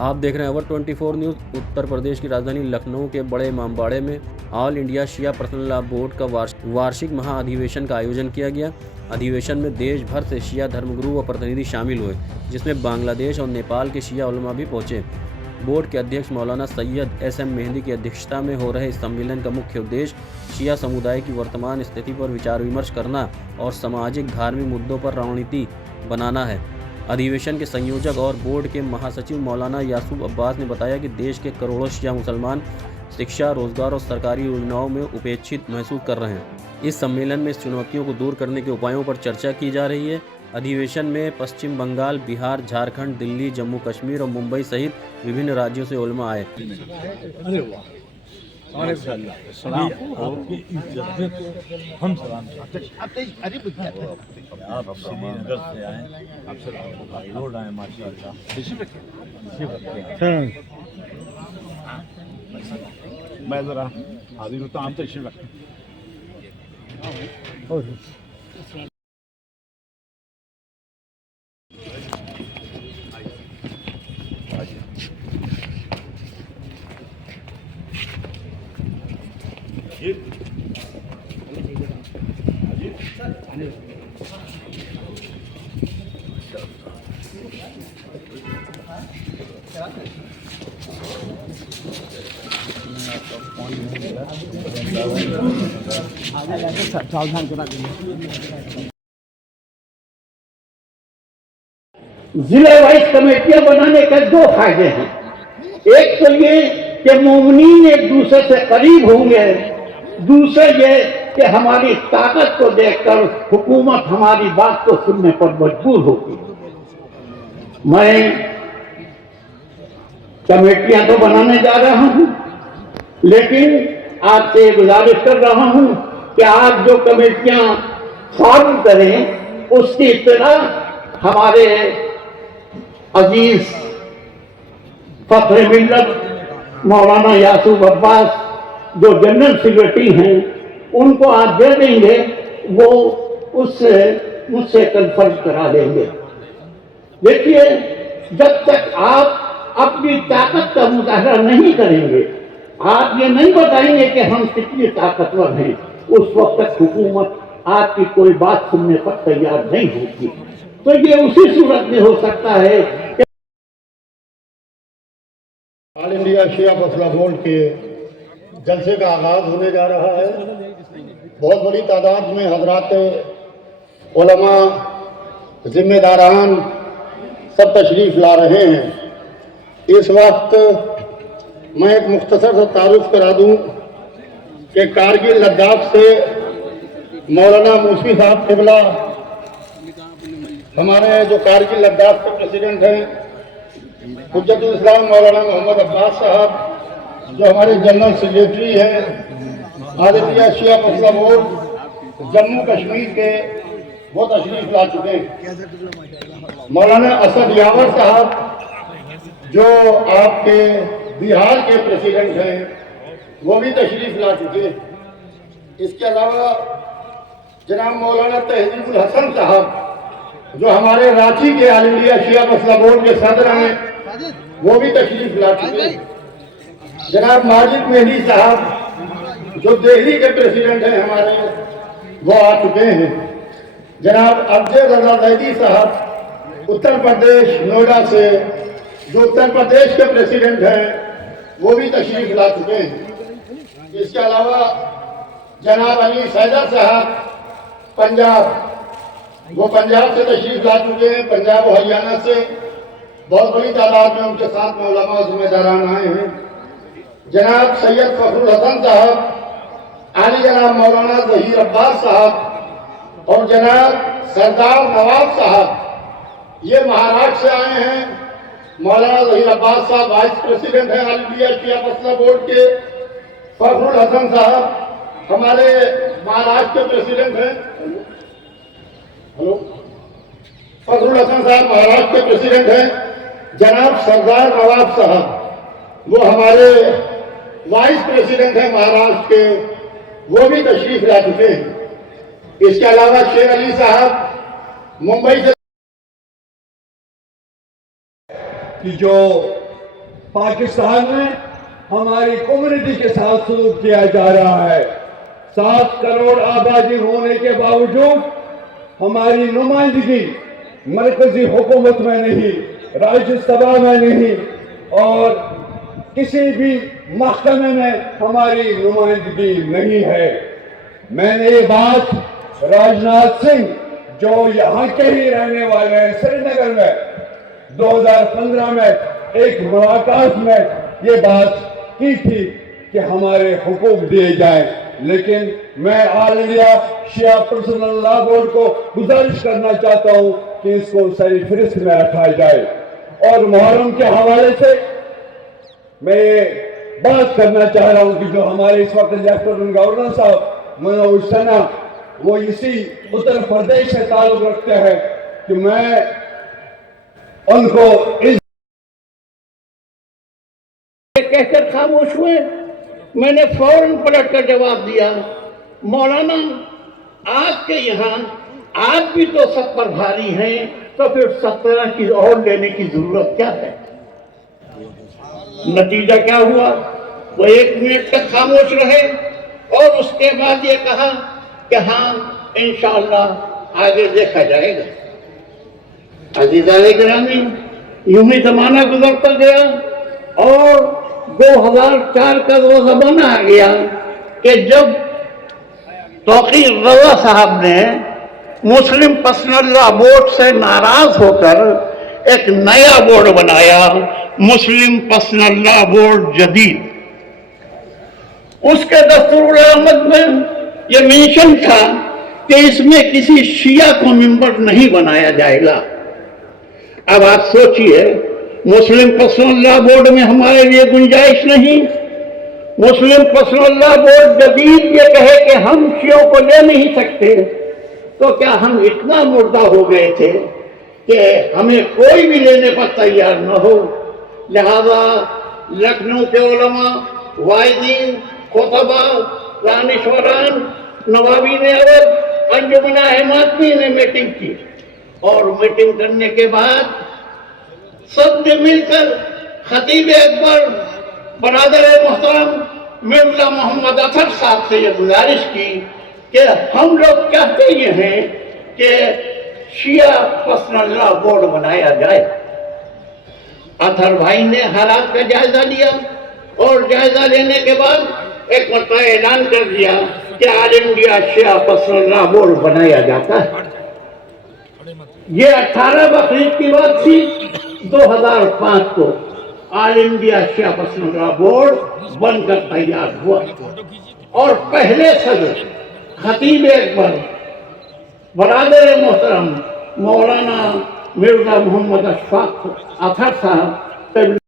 آپ دیکھ رہے ہیں اوور 24 نیوز۔ اتر پردیش کی راجدھانی لکھنؤ کے بڑے امامباڑے میں آل India Shia personal law board کا وارشک مہا ادھیویشن کا آیوجن کیا گیا۔ ادھیویشن میں دیش بھر سے شیعہ دھرم گرو و پرتنیدھی شامل ہوئے، جس میں بنگلہ دیش اور نیپال کے شیعہ علماء بھی پہنچے۔ بورڈ کے ادھیکش مولانا سید ایس ایم مہندی کی ادھیکشتا میں ہو رہے اس سمیلن کا مکھیہ ادیش شیعہ سمودائے کی ورتمان استھتی پر وچار ومرش کرنا اور سماجک دھارمک مدوں پر رننیتی بنانا ہے۔ ادھیویشن کے سنیوجک اور بورڈ کے مہاسچیو مولانا یعقوب عباس نے بتایا کہ دیش کے کروڑوں شیعہ مسلمان شکشا، روزگار اور سرکاری یوجناؤں میں اپیچھت محسوس کر رہے ہیں۔ اس سمیلن میں اس چنوتیوں کو دور کرنے کے اپایوں پر چرچا کی جا رہی ہے۔ ادھیویشن میں پشچم بنگال، بہار، جھارکھنڈ، دلی، جموں کشمیر اور ممبئی سہت وبھن راجیوں سے علماء آئے۔ میں ذرا حاضر ہوتا ہوں، تشریف رکھیں۔ ضلع وائز کمیٹیاں بنانے کے دو فائدے ہیں۔ ایک تو یہ کہ مومنین ایک دوسرے سے قریب ہوں گے، دوسرا یہ کہ ہماری طاقت کو دیکھ کر حکومت ہماری بات کو سننے پر مجبور ہوگی۔ میں کمیٹیاں تو بنانے جا رہا ہوں، لیکن آپ سے گزارش کر رہا ہوں کہ آپ جو کمیٹیاں فارم کریں اس کی اطلاع ہمارے عزیز فخر ملت مولانا یعقوب عباس جو جنرل سیکرٹری ہیں ان کو آپ دے دیں گے، وہ اس سے مجھ سے کنفرم کرا دیں گے۔ دیکھیے، جب تک آپ اپنی طاقت کا مظاہرہ نہیں کریں گے، آپ یہ نہیں بتائیں گے کہ ہم کتنی طاقتور ہیں، اس وقت تک حکومت آپ کی کوئی بات سننے پر تیار نہیں ہوگی۔ تو یہ اسی صورت میں ہو سکتا ہے کہ آل India Shia personal law board کے جلسے کا آغاز ہونے جا رہا ہے۔ بہت بڑی تعداد میں حضرات علماء، ذمہ داران سب تشریف لا رہے ہیں۔ اس وقت میں ایک مختصر سا تعارف کرا دوں کہ کارگل لداخ سے مولانا موسی صاحب قبلہ ہمارے جو کارگل لداخ کے پریزیڈنٹ ہیں، حجت الاسلام مولانا محمد عباس صاحب جو ہمارے جنرل سیکریٹری ہیں، All India Shia personal law board Jammu Kashmir کے، وہ تشریف لا چکے ہیں۔ مولانا اسد یاور صاحب جو آپ کے بہار کے پریزیڈنٹ ہیں، وہ بھی تشریف لا چکے ہیں۔ اس کے علاوہ جناب مولانا تہذیب الحسن صاحب جو ہمارے رانچی کے آل India Shia personal law board کے صدر ہیں، وہ بھی تشریف لا چکے ہیں۔ جناب ماجد مہدی صاحب جو دہلی کے پریزیڈنٹ ہیں ہمارے، وہ آ چکے ہیں۔ جناب افضل رضا زیدی صاحب اتر پردیش نوئیڈا سے جو اتر پردیش کے پریزیڈنٹ ہیں، وہ بھی تشریف لا چکے ہیں۔ اس کے علاوہ جناب علی سیدر صاحب پنجاب، وہ پنجاب سے تشریف لا چکے ہیں، پنجاب و ہریانہ سے بہت بڑی تعداد میں ان کے ساتھ میں علماء ذمہ داران آئے ہیں۔ جناب سید فخر الحسن صاحب، عالی جناب مولانا ظہیر عباس صاحب اور جناب سردار نواب صاحب، یہ مہاراشٹر سے آئے ہیں۔ مولانا ظہیر عباس صاحب وائس پریزیڈنٹ ہیں All India Shia personal law board کے۔ فخر الحسن صاحب ہمارے مہاراشٹر کے پریزیڈنٹ ہیں۔ فخر الحسن صاحب مہاراشٹر کے پریزیڈنٹ ہیں۔ جناب سردار نواب صاحب وہ ہمارے وائس پریزیڈنٹ ہیں مہاراشٹر کے، وہ بھی تشریف لا چکے ہیں۔ اس کے علاوہ شیر علی صاحب ممبئی سے کہ جو پاکستان میں ہماری کمیونٹی کے ساتھ سلوک کیا جا رہا ہے. 7 کروڑ آبادی ہونے کے باوجود ہماری نمائندگی مرکزی حکومت میں نہیں، راجیہ سبھا میں نہیں، اور کسی بھی محکمے میں ہماری نمائندگی نہیں ہے. میں نے یہ بات راجناتھ سنگھ جو یہاں کے ہی رہنے والے ہیں سری نگر میں 2015 میں ایک ملاقات میں یہ بات کی تھی کہ ہمارے حقوق دیے جائیں، لیکن میں آل انڈیا شیعہ پرسنل لا بورڈ کو گزارش کرنا چاہتا ہوں کہ اس کو سر فہرست میں رکھا جائے. اور محرم کے حوالے سے میں یہ بات کرنا چاہ رہا ہوں کہ جو ہمارے اس وقت لیفٹیننٹ گورنر صاحب منوج سنہا وہ اسی اتر پردیش سے تعلق رکھتے ہیں کہ میں ان کو اس کہہ کر خاموش ہوئے. میں نے فوراً پلٹ کر جواب دیا، مولانا آپ کے یہاں آپ بھی تو سب پر بھاری ہیں، تو پھر 17 کی اور لینے کی ضرورت کیا ہے؟ نتیجہ کیا ہوا؟ وہ 1 منٹ تک خاموش رہے اور اس کے بعد یہ کہا کہ ہاں انشاءاللہ آگے دیکھا جائے گا. عزیزان گرامی، یوں ہی زمانہ گزرتا گیا اور 2004 کا وہ زمانہ آ گیا کہ جب توقیر رضا صاحب نے مسلم پرسنل لا بورڈ سے ناراض ہو کر ایک نیا بورڈ بنایا، مسلم پرسنل لا بورڈ جدید. اس کے دستور العمل میں یہ مینشن تھا کہ اس میں کسی شیعہ کو ممبر نہیں بنایا جائے گا. اب آپ سوچئے، مسلم پرسنل لا بورڈ میں ہمارے لیے گنجائش نہیں. مسلم پرسنل لا بورڈ جدید یہ کہے کہ ہم شیعوں کو لے نہیں سکتے، تو کیا ہم اتنا مردہ ہو گئے تھے کہ ہمیں کوئی بھی لینے پر تیار نہ ہو؟ لہذا لکھنؤ کے علماء، وائزین، خطبہ، دانشوران، نوابین عرب، انجمن احمدی نے میٹنگ کی، اور میٹنگ کرنے کے بعد سب نے مل کر خطیب اکبر برادر محترم مرزا محمد اطہر صاحب سے یہ گزارش کی کہ ہم لوگ چاہتے یہ ہیں کہ شیعہ پرسنل لا بورڈ بنایا جائے. اطہر بھائی نے حالات کا جائزہ لیا اور جائزہ لینے کے بعد ایک مرتبہ اعلان کر دیا کہ آل انڈیا شیعہ پرسنل لا بورڈ بنایا جاتا ہے. یہ 18 بقرعید کی بات تھی. 2005 کو آل انڈیا شیعہ پرسنل لا بورڈ بن کر تیار ہوا اور پہلے صدر خطیب اکبر برادر محترم مولانا مرزا محمد اشفاق اطہر صاحب